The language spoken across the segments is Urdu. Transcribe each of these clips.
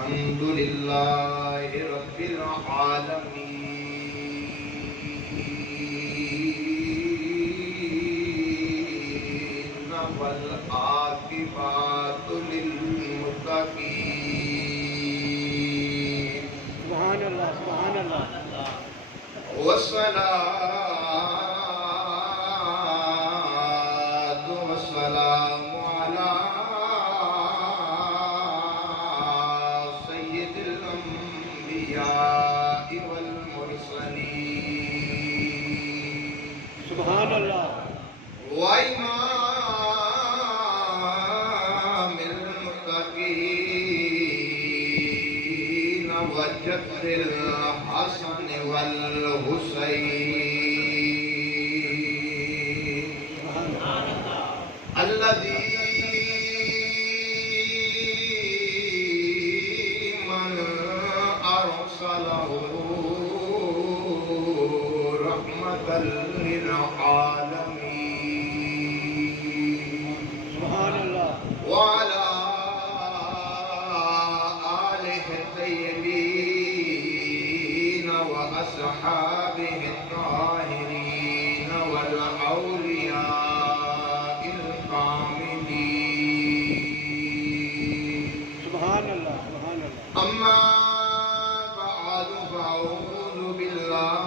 الحمد لله رب العالمين والعاقبة للمتقين سبحان اللہ سبحان اللہ والصلاة والسلام على سيد الأنبياء والمرسلين سبحان اللہ وإمام المتقين وجد الحسن والحسين الذي من أرسله رحمة للعالمين سبحان اللہ وعلى آله الطيبين وأصحابه الطاهرين والأولياء الكاملين سبحان اللہ سبحان اللہ أما بعد فأعوذ بالله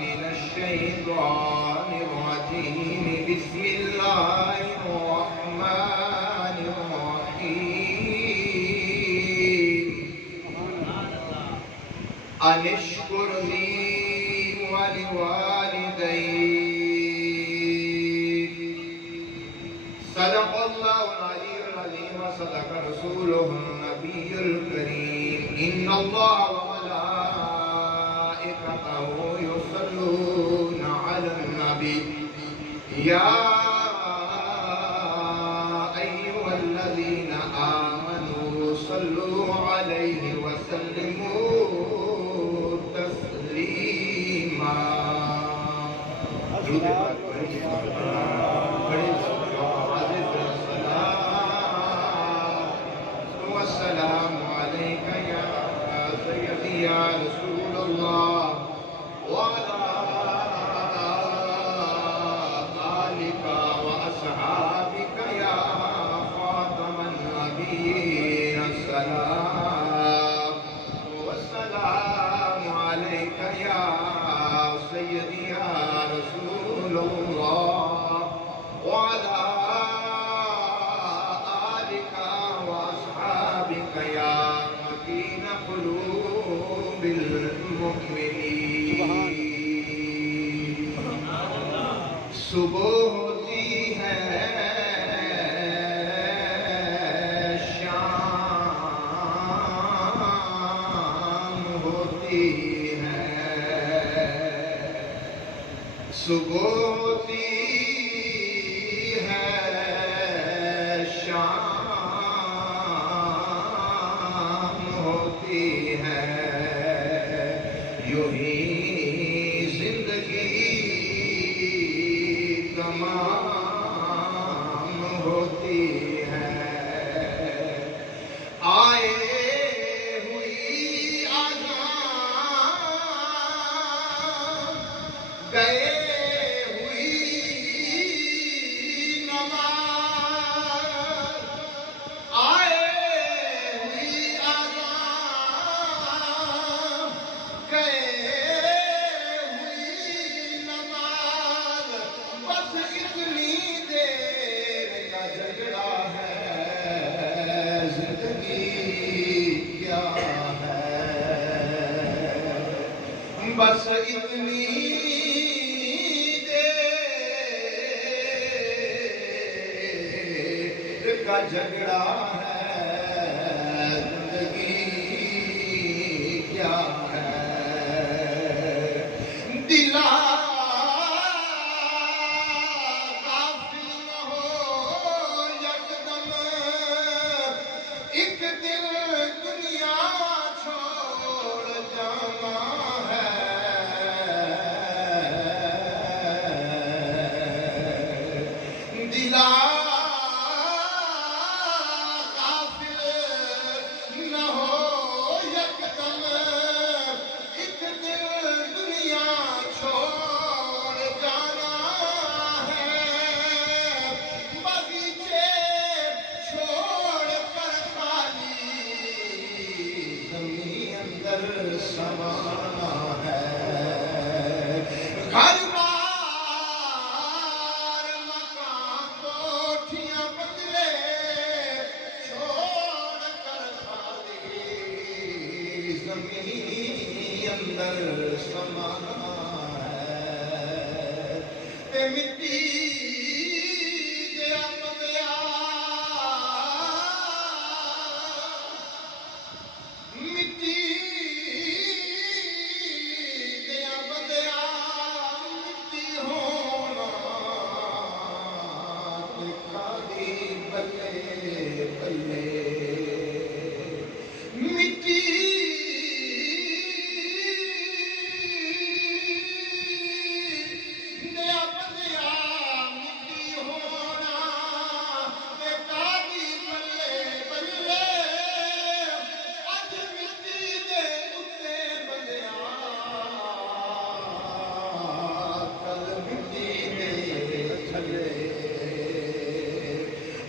من الشيطان الرجيم بسم الله الرحمن الرحيم أن اشكر لي ولوالديك صدق الله العلي العظيم وصدق رسوله النبي الكريم إن الله وملائكته يصلون على النبي يا أيها الذين آمنوا صلوا عليه وسلموا تسليما والسلام عليك يا سيدي يا رسول الله وعلى آلك وأصحابك يا خاتم النبيين السلام والسلام عليك يا سيدي يا رسول الله وعلى آلك وأصحابك يا مكين قلوب المؤمنين صبح ہوتی ہے شام ہوتی ہے صبح ہوتی ہے شام ہوتی ہے یوں ہی زندگی تمام ہوتی ہے آئے ہوئی آزان گئے ہوئی نماز آئے ہوئی آزان گئے ہوئی نماز بس اتنی دیر کا جھگڑا ہے زندگی کیا ہے بس اتنی دیر کا جھگڑا ہے زندگی کیا ہے دلا غافل نہ ہو یکدم ایک دل دنیا چھوڑ جانا ہے دلا غافل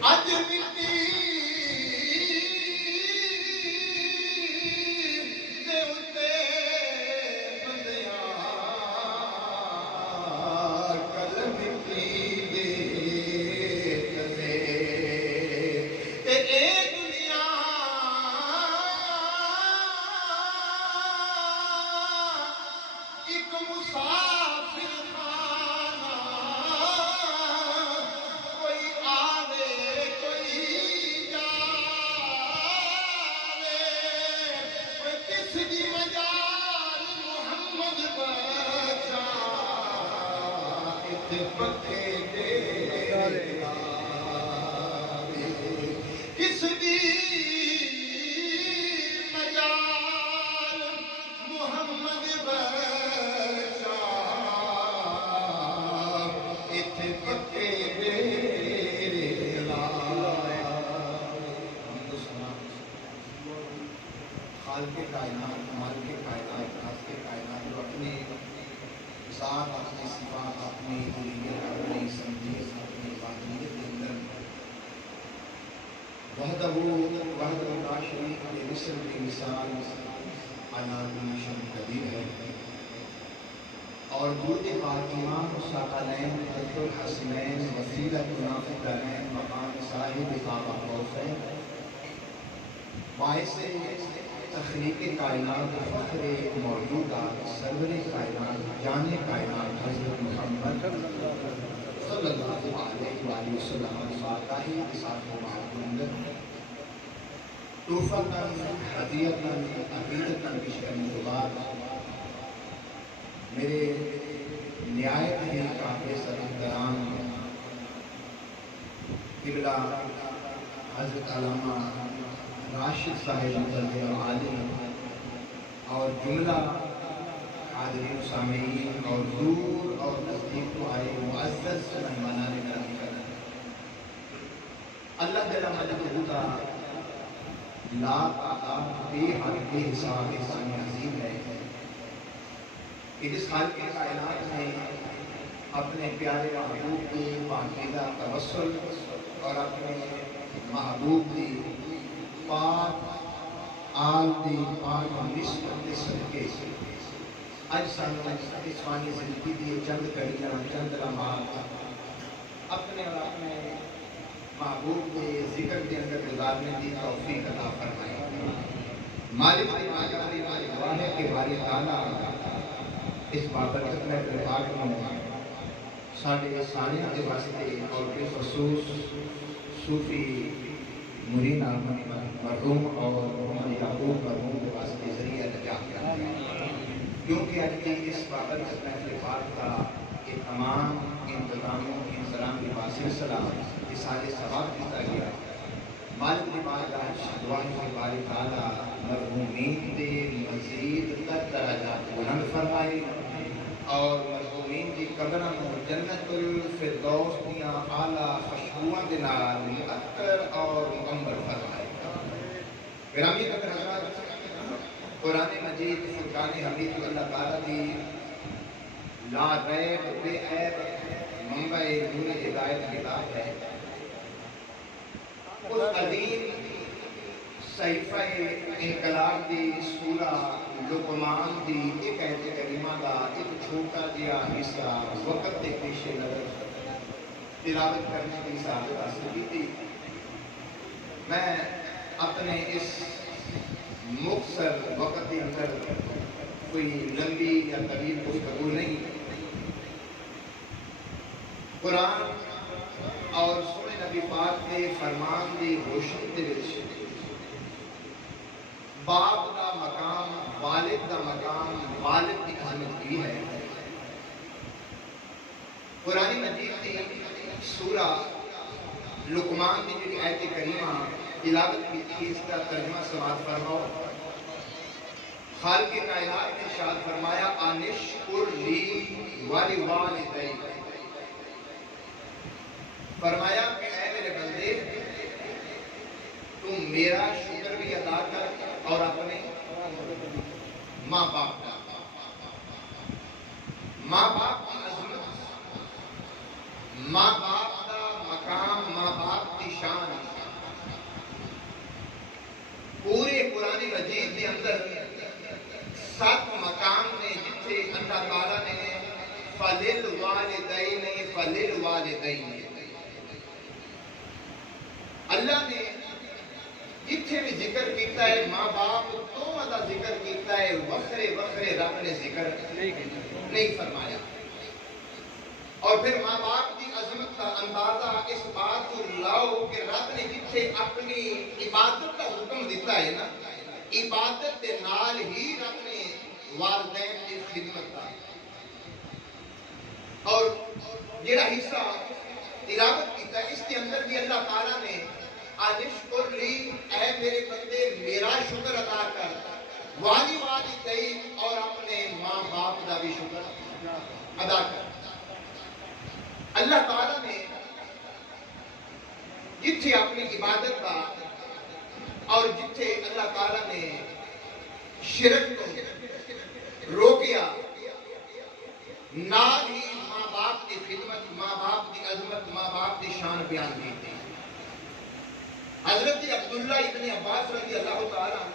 اج مٹی دے اتے بندیاں کل مٹی دے تلے تے اے دنیا ایک مسافر خانہ کوئی آوے کوئی جاوے کوئی کس دی مجال محمد بچا ات پکے ڈیرے آوے کس دی مجال محمد بچا ات پکے ڈیرے آوے خالق کائنات مالک کائنات رازق کائنات جو اپنی ذات اپنی صفات اپنی الوہیت اپنی سمجھیت اپنی باطنیت کے اندر وحدہ لا شریک کے مثل کی مثال علی کل شیء قدیر ہے اور درود پاک امام ثقلین حضرت الحسنین وسیلتنا فی الدارین مقام صاحب باب غوثین باعث تخلیق کائنات فخر موجودات سرور کائنات جان کائنات حضرت محمد صلی اللہ علیہ وآلہ وسلم فاتحی بساط و محمد توفقاً حدیعتاً عقیدتاً بشکن مطبات میرے نہایت ہی قابل سرمدران قبلہ حضرت علامہ راشد صاحب عالم اور جملہ حاضرین سامعین اور دور اور نزدیک کو آئے معزز مہمانان گرامی کرنا اللہ جل مجدہ کا لا تعالیٰ بے حد بے حساب احسان عظیم ہے کہ جس خالق کائنات نے اپنے پیارے محبوب کی پاکیزہ توسل اور اپنے محبوب کی پاک آل دی پاک نسبت کے صدقے اج سانو جسمانی زندگی دی چند گھڑیاں چند لمحات اپنے اور اپنے محبوب کے ذکر کے اندر گزارنے کی توفیق عطا فرمائے مالک دی ماجدی دعا ہے کہ باری تعالیٰ اس بابرکت میں پاک میں ساڑھے سالیاں کے واسطے اور بے خصوص صوفی مرین مرحوم اور محمد یعقوب مرحوم کے واسطے ذریعہ نجات کرنا ہے کیونکہ آج کی اس بابرکت محفل پاک کا یہ تمام انتظاموں انتظام کے سلسلہ اِسال ثواب کیتا گیا مالک دی بارگاہ دعا ہے کہ باری تعالیٰ مرحومین دے مزید تر درجات بلند فرمائے اور مرحومین دی قبروں جنت الفردوس دیاں اعلیٰ خوشبوؤں دے نال معطر اور مکمل فرمائے گرامی قدر حضرات قرآن مجید فرقان حمید اللہ تعالیٰ دی لا ریب بے عیب منبع نور ہدایت کتاب ہے اس عظیم صحیفہ انقلاب دی سورہ لقمان دی ایک آیت کریمہ دا ایک چھوٹا جیا حصہ وقت کے پیش نظر تلاوت کرنے کی سعادت حاصل کی تھی میں اپنے اس مختصر وقت کے اندر کوئی لمبی یا طویل گفتگو نہیں قرآن اور سورہ نبی پاک کے فرمان دی روشنی دے وچ باپ دا مقام والد دا مقام والد کی اہمیت کی ہے قرآن مجید کی سورہ لقمان کی جو آیت کریمہ تلاوت کی تھی اس کا ترجمہ سماعت فرماؤ خالق کائنات نے ارشاد فرمایا انشکر لی ولوالدیک فرمایا کہ اے میرے بندے تم میرا شکر بھی ادا کر اور اپنے ماں باپ کی عظمت ماں باپ کا مقام ماں باپ کی شان پورے قرآن مجید کے اندر 7 مقام نے جتھے اللہ تعالیٰ نے فَلِلْوَالِدَيْنِ اللہ نے جتھے بھی ذکر کیتا ہے ماں باپ دونوں کا ذکر کیتا ہے، وکھرے وکھرے رب نے ذکر نہیں فرمایا۔ اور پھر ماں باپ کی عظمت کا اندازہ اس بات کو لاؤ کہ رب نے جتھے اپنی عبادت کا حکم دیتا ہے نا، عبادت کے نال ہی رب نے والدین کی خدمت کا اور جڑا حصہ تلاوت کیتا ہے اس کے اندر بھی اللہ تعالیٰ نے انشکر لی، اے میرے بندے میرا شکر ادا کر، والدین اور اپنے ماں باپ کا بھی شکر ادا کر۔ اللہ تعالیٰ نے جتھے اپنی عبادت کا اور جتھے اللہ تعالیٰ نے شرک کو روکیا، نال ہی ماں باپ کی خدمت، ماں باپ کی عظمت، ماں باپ کی شان بیان کی تھی۔ حضرت عبداللہ ابن عباس رضی اللہ تعالیٰ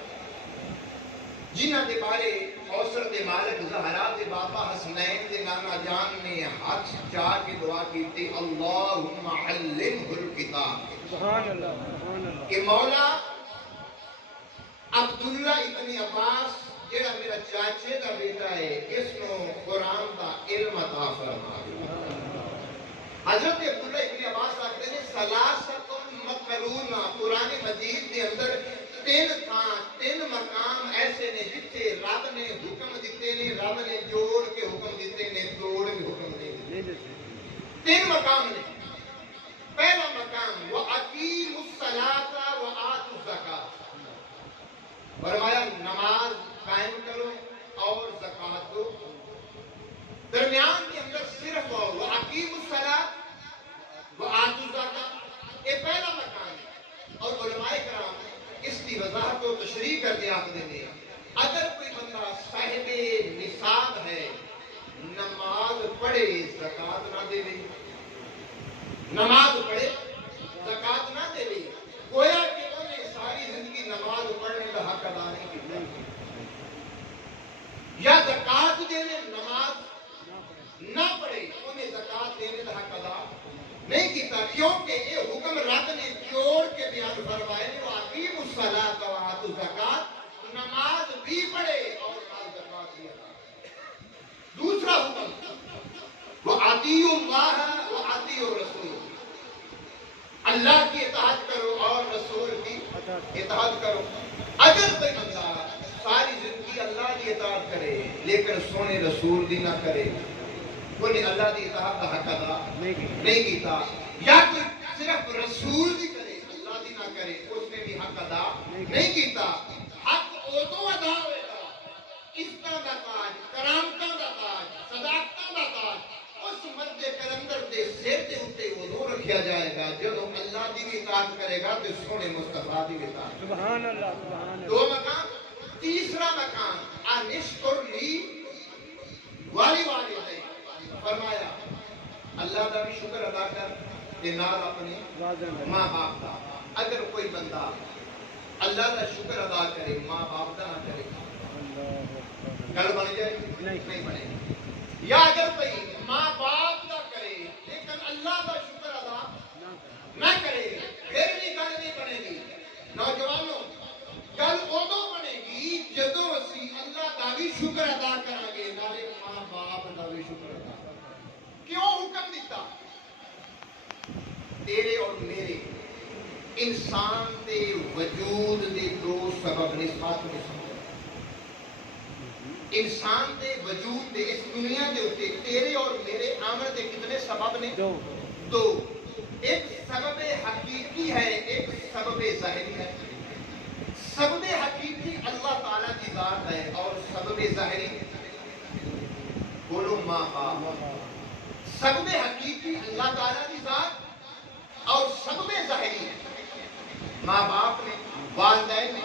جنہ کے بارے کوثر دے مالک زہرا دے بابا حسنین دے نانا جان نے ہاتھ چاہ کے دعا کی تھی، اللہم علمہ الکتاب، سبحان اللہ سبحان اللہ، کہ مولا عبداللہ ابن عباس جیڑا میرا چاچے کا بیٹا ہے اس نو قرآن کا علم عطا فرما۔ حضرت عبداللہ ابن عباس آتے ہیں ثلاثۃ مقرونہ، قرآن مجید کے اندر 3 مقام ایسے نے جتھے رب نے حکم دیتے نے، رب نے جوڑ کے حکم دیتے نے، توڑ کے حکم دیتے، 3 مقام نے۔ پہلا مقام وَأَقِیمُوا الصَّلَاةَ وَآتُوا الزَّکَاةَ، فرمایا نماز قائم کرو اور زکوٰۃ دو۔ درمیان کے اندر صرف وَأَقِیمُوا الصَّلَاةَ وَآتُوا الزَّکَاةَ، یہ پہلا مقام ہے۔ اور علماء کرام اس کی وضاحت و تشریح کر کے آپ نے اگر کوئی بندہ صاحب نصاب ہے، نماز پڑھے زکوٰۃ نہ دے، نماز پڑھے زکوٰۃ نہ دے، گویا کہ انہیں ساری زندگی نماز پڑھنے کا حق ادا نہیں کیا، یا زکوٰۃ دینے نماز نہ پڑھے انہیں زکوٰۃ دینے کا حق ادا نہیں کیتا، کیونکہ یہ حکم رب نے جوڑ کے بیان فرمائے وَأَقِیمُوا الصَّلَاةَ وَآتُوا الزَّکَاةَ، نماز بھی پڑھے اور زکوٰۃ بھی ادا کرے۔ دوسرا حکم وَأَطِیعُوا اللَّهَ وَأَطِیعُوا الرَّسُولَ، اللہ کی اطاعت کرو اور رسول کی اطاعت کرو۔ اگر کوئی بندہ ساری زندگی اللہ کی اطاعت کرے لیکن سونے رسول دی نہ کرے، انہیں اللہ دی اطاعت کا حق ادا نہیں کیتا، یا کوئی صرف رسول دی کرے اللہ دی نہ کرے، اس نے بھی حق ادا نہیں کیتا۔ حق ادو ادا ہوئے گا، عزتاں دا تاج، کرامتاں دا تاج، صداقتاں دا تاج اس مرد کلندر دے سر دے اوتے ادو رکھیا جائے گا جدوں اللہ دی بھی اطاعت کرے گا تے سونے مصطفیٰ دی بھی اطاعت۔ سبحان اللہ سبحان اللہ۔ 2 مقام۔ تیسرا مقام انشکر لی والدین، فرمایا اللہ کا بھی شکر ادا کر تے نال اپنے ماں باپ کا۔ اگر کوئی بندہ اللہ کا شکر ادا کرے ماں باپ کا نہ کرے، گل بن جائے نہیں بنے گی۔ یا اگر کوئی ماں باپ کا کرے لیکن اللہ کا شکر ادا نہ کرے، پھر بھی گل نہیں بنے گی۔ نوجوانوں، گل ادو بنے گی جدوں اسی اللہ کا بھی شکر ادا کریں گے نالے ماں باپ کا بھی شکر ادا۔ کیوں حکم دیتا؟ تیرے اور میرے انسان دے وجود دے 2 سبب نے، ساتھ میں سمجھو۔ انسان دے وجود دے اس دنیا دے اوتے تیرے اور میرے آمد دے کتنے سبب نے؟ 2۔ ایک سبب حقیقی ہے، ایک سبب ظاہری ہے۔ سبب حقیقی اللہ تعالیٰ کی ذات ہے اور سبب ظاہری بولو ماں باپ۔ سبب حقیقی اللہ تعالیٰ کی ذات اور سبب ظاہری ماں باپ نے، والدین نے۔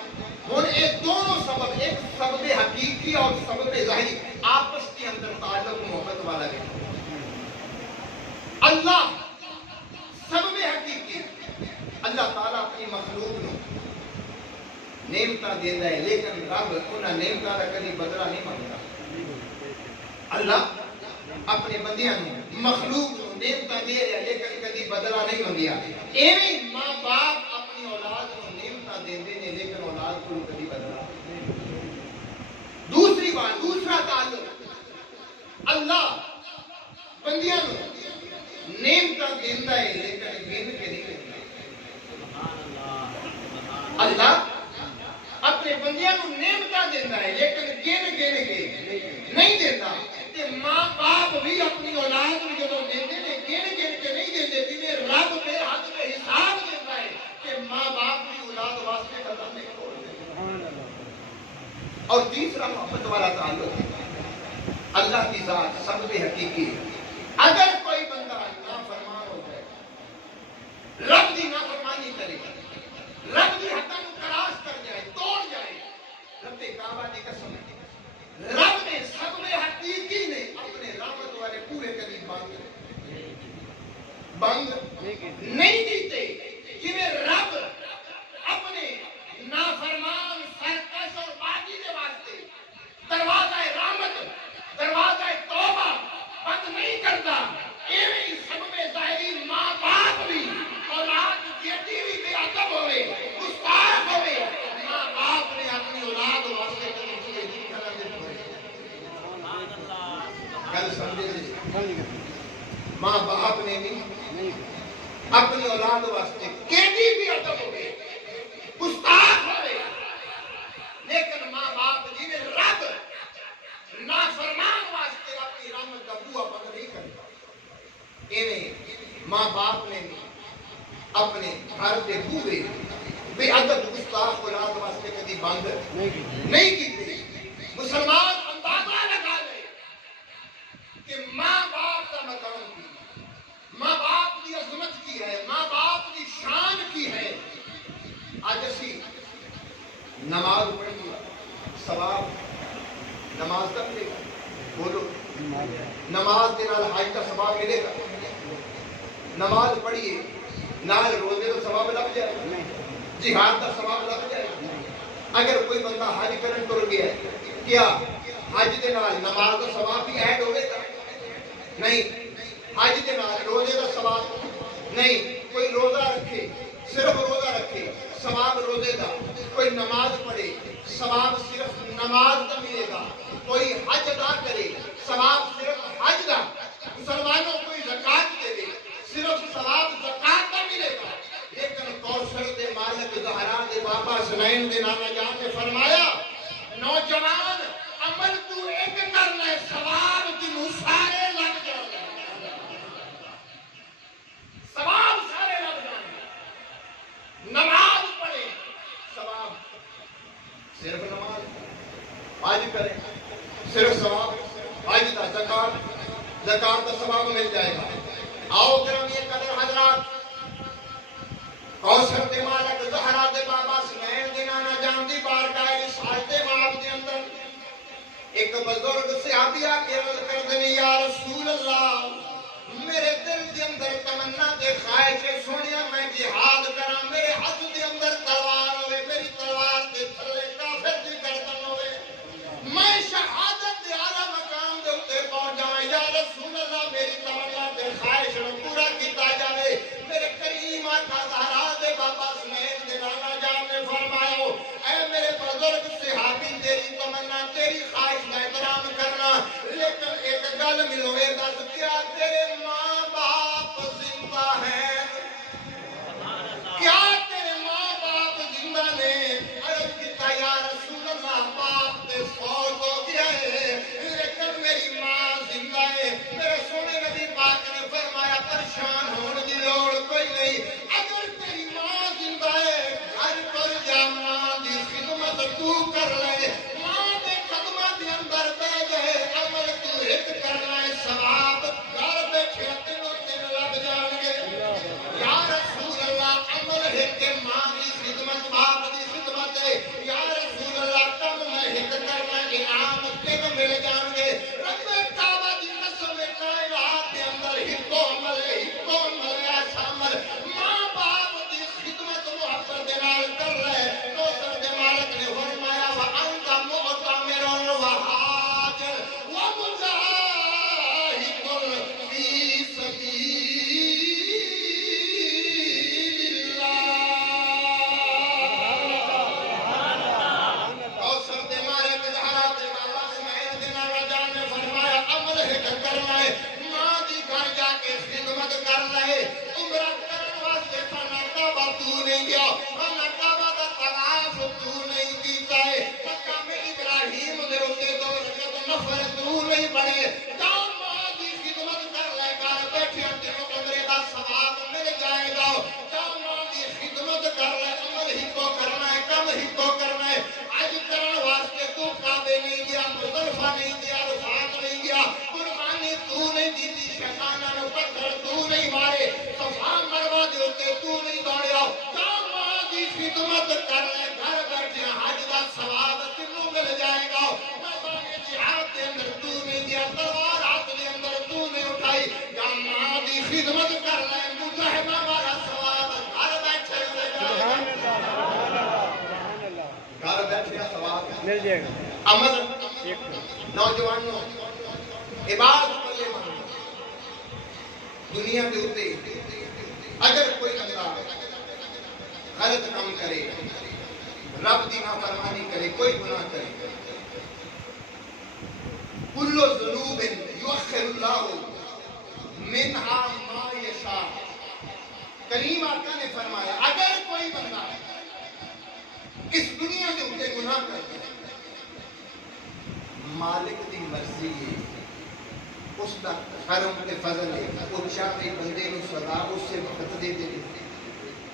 ہن یہ دونوں سبب، ایک سبب حقیقی اور سبب ظاہری، آپس کے اندر تعلق محبت والا ہے۔ اللہ سبب حقیقی، نعمتاں دیندا ہے لیکن رب انہاں نعمتاں دا کبھی بدلہ نہیں منگدا اللہ اپنے بندیاں نوں مخلوق نوں نعمتاں دے رہا لیکن کبھی بدلہ نہیں منگیا ایویں ماں باپ اپنی اولاد نوں نعمتاں دیندے نے لیکن اولاد کو کبھی بدلہ دوسری بات دوسرا تعلق اللہ بندیاں نوں نعمتاں دیندا ہے لیکن گن کے نہیں دیندا اللہ اپنے بندیاں نوں نعمتاں دیندا ہے لیکن گن کے نہیں دیندا تے ماں باپ بھی اپنی اولاد نوں جدوں دیندے نے گن کے نہیں دیندے جویں رب بے حد بے حساب دیندا ہے کہ ماں باپ بھی اولاد واسطے قدم نہیں کھولدے اور تیسرا محبت والا تعلق اللہ کی ذات سبب حقیقی اگر کوئی بندہ نافرمان ہو جائے رب دی نافرمانی کرے رب دی حداں نوں کراس کر جائے توڑ جائے رب کعبہ دی قسم رب نے سبب حقیقی نے اپنے رحمت والے پورے قریب بند نہیں کیتے جویں رب اپنے نافرمان سرکش اور باغی دے واسطے دروازہ رحمت دروازہ توبہ بند نہیں کرتا ایویں سبب ظاہری ماں باپ بھی اولاد جیتی بھی بے ادب ہوئے گستاخ ہوئے ماں باپ نے اپنی اولاد واسطے گل سمجھے ماں باپ نے بھی اپنی اولاد واسطے کیڑی بھی ادب ہوئے گستاخ ہوئے لیکن ماں باپ جی نے رب نافرمان واسطے اپنی رحمت کا بوا بند نہیں کرتا ایویں ماں باپ نے بھی اپنے گھر کے بوئے بے ادب گستاخ اولاد واسطے کبھی بند نہیں کیتے مسلمان اندازہ لگا لے کہ ماں باپ کا مقام کی ماں باپ کی عظمت کی ہے ماں باپ کی شان کی ہے آج اسی نماز پڑھی ثواب نماز کا ملے گا بولو نماز کے نال حج کا ثواب ملے گا نماز پڑھیے نال روزے کا ثواب لگ جائے گا جہاد کا ثواب لگ جائے گا اگر کوئی بندہ حج کرن تر گیا ہے کیا حج دے نال نماز کا ثواب بھی ایڈ ہوئے گا نہیں حج دے نال روزے کا ثواب نہیں کوئی روزہ رکھے صرف روزہ رکھے ثواب روزے دا کوئی نماز پڑھے ثواب صرف نماز کا ملے گا کوئی حج ادا کرے ثواب صرف حج دا مسلمانوں کوئی زکات دے صرف ثواب زکات کا ملے گا لیکن کوثر دے مالک زہرا دے بابا حسنین دے نانا جان نے فرمایا نوجوان عمل تو ایک کرنا ہے ثواب تینوں سارے لگ جائیں ثواب سارے لگ جائیں نماز پڑھے ثواب صرف نماز حج کرے صرف ثواب حج دا زکات کا ثواب مل جائے گا آؤ گرامی قدر حضرات کوثر دے مالک زہرا دے بابا حسنین دے نانا جان دی بارگاہ رسالت دے ماب دے اندر ایک بزرگ صحابی آ کے عرض کر دے یا رسول اللہ میرے دل دے اندر تمنا تے خواہش ہے سونیا میں جہاد کراں میرے ہاتھ دے اندر تلوار ہوئے میری تلوار دے تھلے کافر دی گردن ہوئے میں شہادت دے اعلی مقام دے اوتے پہنچ جاواں یا رسول اللہ میری تمنا تے خواہش نو پورا کیتا جاوے میرے کریم آقا زہرا دے بابا حسنین دے نانا جان نے فرمایا اے میرے بزرگ صحابی تیری تمنا تیری خواہش کا احترام کرنا لیکن ایک گل ملو اے دس کیا تیرے ماں باپ زندہ ہیں کیا تیرے ماں باپ زندہ نے عرض کیتا یا رسول اللہ باپ تے فوت ہو گیا ہے لیکن میری ماں زندہ ہے میرے سونے نبی پاک نے فرمایا پریشان ہونے کی لوڑ کوئی نہیں اگر تیری ماں زندہ ہے گھر پر جا ماں دی خدمت تو کر لے ماں دے قدمہ دے اندر بے گئے عمل تو ایک کرنا ہے ثواب تو نہیں گیا خانہ کعبہ دا طواف تو نہیں کیتا ہے مقام ابراہیم دے اوتے 2 رکعت نفل تو نہیں پڑھے جاؤ ماں دی خدمت کر لے گھر بیٹھے تینوں عمرے دا ثواب مل جائے گا جاؤ ماں دی خدمت کر لے عمل ہی کو کرنا ہے کم ہی کو کرنا ہے آج کرن واسطے تو کعبے نہیں گیا مزدلفہ نہیں گیا عرفات نہیں گیا قربانی تو نہیں دیتی شیطانہ نے پتھر تو نہیں مارے صفا مروا دے اوتے تو نہیں دوڑیا جاؤ ماں دی خدمت کر لے گھر بیٹھے حج دا ثواب تینوں مل جائے گا میدان جہاد دے اندر تو نہیں گیا تلوار ہاتھ دے اندر تو نہیں اٹھائی یا ماں دی خدمت کر لے مجاہدہ والا ثواب گھر بیٹھے مل جائے گا سبحان اللہ گھر بیٹھے ثواب مل جائے گا عمل ایک نوجوانوں عبادت کو یہ مانو دنیا کے اوتے اگر کوئی بندہ غلط کام کرے رب دی نافرمانی کرے کوئی گناہ کرے کل ذنوب یؤخر اللہ منہا ما یشاء کریم آقا نے فرمایا اگر کوئی بندہ اس دنیا کے اوتے گناہ کرے مالک دی مرضی ہے اس دا کرم تے فضل ہے وہ چاہے بندے نو سزا اس سے وقت دے دے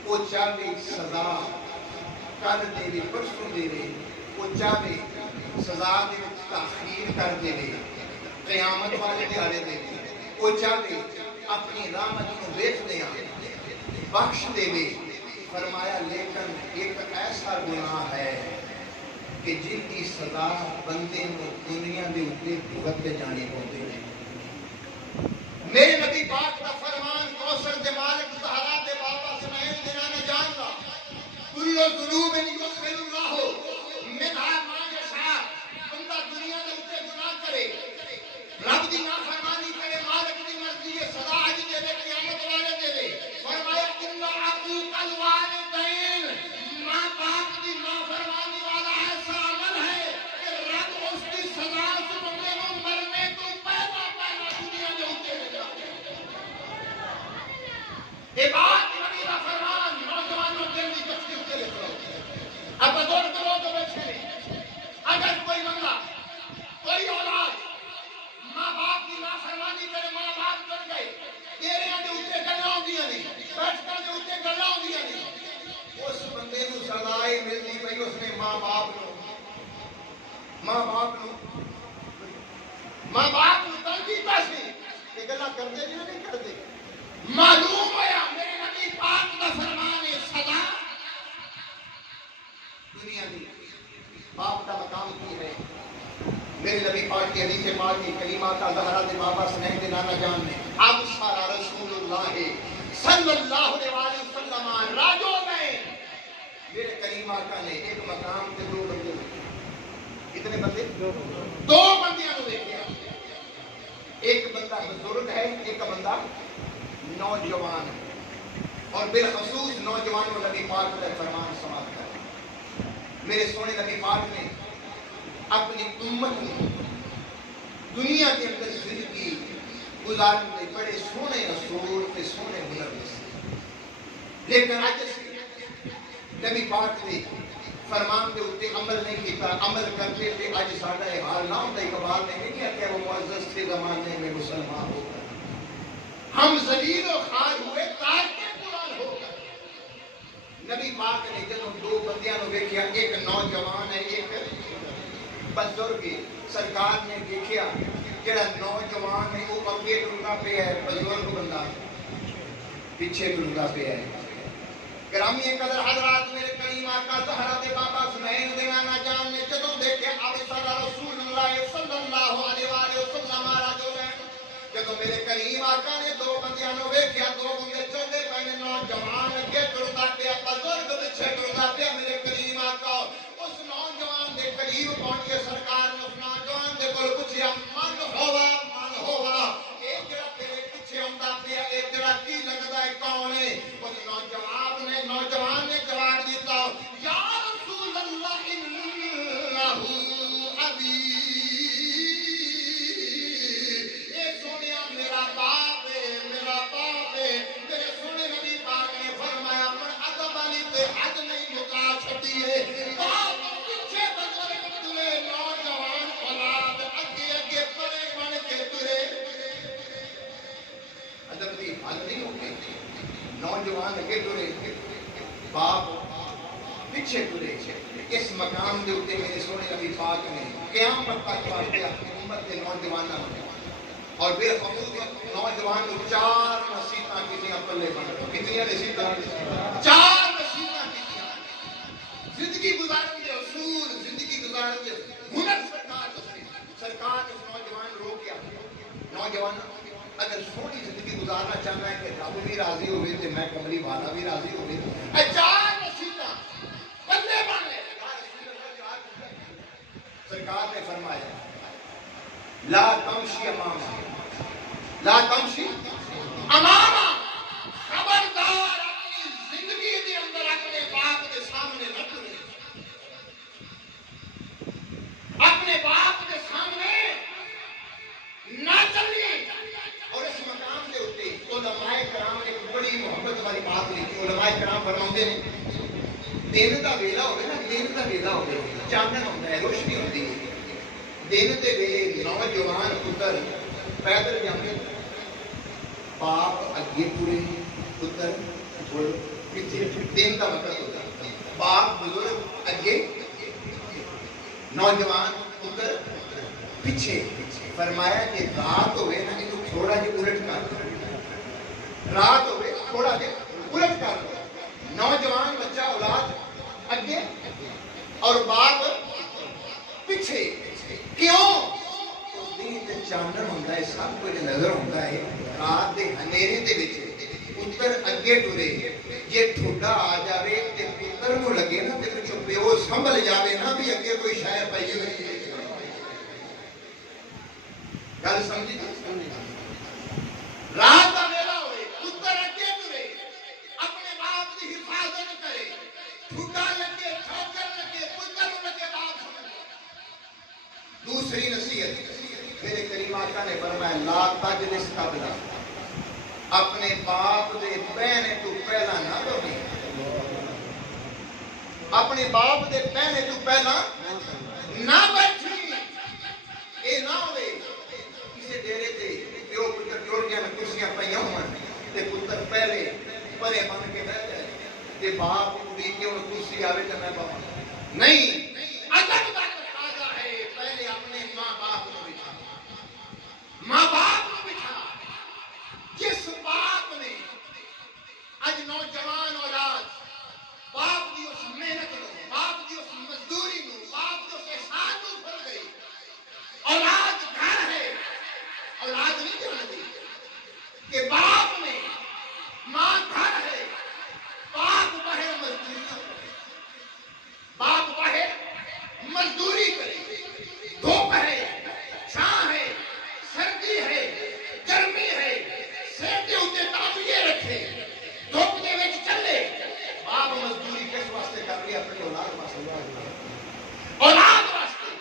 وہ چاہے سزا کل دے دے پرسوں دے دے وہ چاہے سزا دے تاخیر کر دے دے قیامت والے دیہڑے دے دے وہ چاہے اپنی رحمت کو بیچ دے بخش دے دے فرمایا لیکن ایک ایسا گناہ ہے کہ جن کی سزا بندے کو دنیا دے اوپر بھگت جانے ہوندے ہیں میرے نبی پاک کا فرمان کوثر دے مالک زہرا دے بابا سنائن دینا نے جان دا کل ذنوب یؤخر اللہ منہا ما یشاء بندہ دنیا دے اوپر گناہ کرے رب دی نافرمانی کرے مالک دی مرضی ہے سزا اج دے دے قیامت والے دے دے فرمایا ان عقوق الوالدین ماں باپ دی نافرمانی والا ایسا عمل ہے کہ رب اس کی سزا سے بندے کو مرنے تو پہلا دنیا دے اوپر لے جائے یہ بات نبی کا فرمان نوجوانوں دل کی تفسیر کے لکھ رہا اب بزرگ لوگ بیٹھے اگر کوئی بندہ کوئی اولاد ماں باپ کی نافرمانی کرے ماں باپ کر گئے تیرے دے اوپر گلاں ہوندیاں نہیں بیٹھکاں دے اوپر گلاں ہوندیاں نہیں اس بندے نو سزا ملتی پئی اس نے ماں باپ نو تنگ کیتا سی کہ گلاں کردے جی نہیں کردے معلوم ہویا میرے نبی پاک دا فرمان ہے سزا دنیا دی باپ کا مقام کی ہے میرے نبی پاک کی حدیث پاک کی کلمات زہرا دے بابا سنین دے نانا جان نے اب سارا رسول اللہ صلی اللہ علیہ وسلم راجو میں میرے کریم آقا نے ایک مقام تے 2 بندے کتنے بندے 2 بندیاں نو دیکھیا ایک بندہ بزرگ ہے ایک بندہ نوجوان ہے اور بالخصوص نوجوانوں نبی پاک کا فرمان سماعت کر میرے سونے نبی پاک نے اپنی امت نے دنیا کے اندر زندگی گزارنے بڑے سونے اصول تے سونے ہنر سے لیکن آج نبی پاک نے فرمان کے اوتے عمل نہیں کیتا عمل کرتے تھے آج ساڈا یہ حال نہ ہوتا اقبال نے نہیں کیا کہ وہ معزز تھے زمانے میں مسلمان ہو گئے ہم ذلیل و خوار ہوئے تاکہ قرآن ہو گئے نبی پاک نے جب 2 بندیاں نو دیکھیا ایک نوجوان ہے ایک بزرگ سرکار نے دیکھیا جڑا نوجوان ہے وہ اگے ٹرتا پیا ہے بزرگ بندہ پیچھے ٹرتا پیا ہے گرامی قدر حضرات میرے کریم آقا زہرا دے بابا سنین دے نانا جان نے جدوں دیکھے ابصر رسول اللہ صلی اللہ علیہ وآلہ وسلم جدوں میرے کریم آقا نے 2 بندیاں نو ویکھیا 2 بندے چلدے پئے نوجوان اگے ٹرتا پیا بزرگ پیچھے ٹرتا پیا میرے کریم آقا اس نوجوان دے قریب پہنچ کے سرکار نے اس نوجوان دے کول پوچھیا من ہوا اے جڑا تیرے پیچھے آندا پیا اے تیرا کی لگدا ہے کون ہے اس نوجوان نے جواب دیتا یا رسول اللہ انہو ابی اے سونیا میرا باپ ہے میرے سونے نبی پاک نے فرمایا من ادب باپ پیچھے ٹرے اس مقام دے اوتے میرے سونے نبی پاک نے قیامت تک واسطے اپنی امت کے نوجواناں اور بے خصوص نوجوان کو 4 نصیحتاں کیتیاں پلے بن کتنی نصیحتاں 4 نصیحتاں کیتیاں زندگی گزارن دے اصول زندگی گزارن دے ہنر سرکار اس نوجوان رو کیا نوجوان اگر سونی زندگی گزارنا چاہنا ہے کہ رب بھی راضی ہوئے تو میں کملی والا بھی راضی ہوئے اے 4 نصیحتاں بندے بن لے سرکار نے فرمایا لا تمشی اماما لا تمشی اماما خبردار اپنی زندگی کے اندر اپنے باپ کے سامنے نہ چلے اپنے باپ کے سامنے نہ چلیے اور اس مقام کے اوپر علماء کرام نے ایک بڑی محبت والی بات لکھی علماء کرام فرماتے ہیں دن کا ویلا ہوئے نا دن کا ویلا ہوئے چاندن ہوتا ہے روشنی ہوتی ہے دن کے ویلے نوجوان پتر پیدل جانے باپ اگے پورے پتر پیچھے دن کا مطلب ہوتا ہے باپ بزرگ اگے نوجوان پتر پیچھے فرمایا کہ رات ہوئے نا کہ تھوڑا جی الٹ کر رات ہوئے تھوڑا جی الٹ کر نوجوان بچہ اولاد اگے اور باپ پیچھے کیوں دین تے چاندن ہوندا ہے سب کچھ نظر ہوندا ہے رات دے ہنیرے دے وچ پتر اگے ٹرے جے ٹھڈا آ جاوے تے پتر نوں لگے نا تے پچھوں پیو سنبھل جاوے نا بھی اگے کوئی شے پئی ہوئی ہے گل سمجھی رات دا ویلا ہوئے پتر اگے ٹرے اپنے باپ دی حفاظت کرے ٹھڈا لگے ٹھوکر لگے پتر نوں لگے باپ دوسری نصیحت میرے کریم آقا نے فرمایا لا تجلس قبلہ اپنے باپ دے بہنے تو پہلا نہ بولی اپنے باپ دے بہنے تو پہلا نہ بیٹھی اے نہ ہوئے کسی ڈیرے تے پیو پتر جوڑ گیا نہ کرسیاں پئیاں ہون تے پتر پہلے پرے بن کے بیٹھ جائے تے باپ کڑی کے ان کرسی آوے تے میں باپ نہیں ادب کا تقاضا ہے پہلے اپنے ماں باپ کو بٹھا ماں باپ کو بٹھا جس باپ نے اج نوجوان اولاد باپ کی اس محنت نو باپ کی اس مزدوری نو باپ کے اس احسان نو بھول گئی اولاد گھر ہے اولاد نہیں جانتی کہ باپ نے ماں گھر ہے باپ باہر مزدوری باپ باہر مزدوری کرے دھوپ ہے چھاں ہے سردی ہے گرمی ہے سر کے اوتے تابیے رکھے دھوپ دے وچ چلے باپ مزدوری کس واسطے کر رہی اپنی اولاد واسطے اولاد واسطے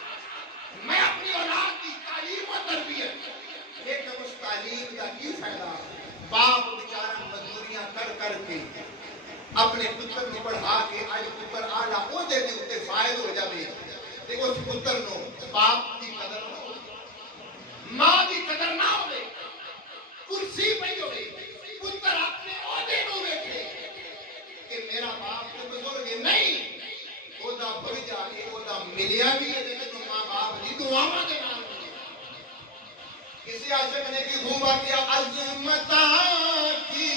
میں اپنی اولاد کی تعلیم و تربیت لیکن اس تعلیم کا کی فائدہ باپ بیچارہ مزدوریاں کر کے اپنے پتر کو پڑھا کے آج پتر آلہ عہدے دے اوتے فائد ہو جاوے تے اس پتر نو باپ کی قدر نہ ہو ماں کی قدر نہ ہوے کرسی پئی ہوے پتر اپنے عہدے نو ویکھے کہ میرا باپ تے بزرگ ہے نہیں اودا بڑھ جا کے اودا ملیا بھی ہے تے ماں باپ دی دعاواں دے نال کسی عاشق نے کی خوبا کیا عظمتاں کی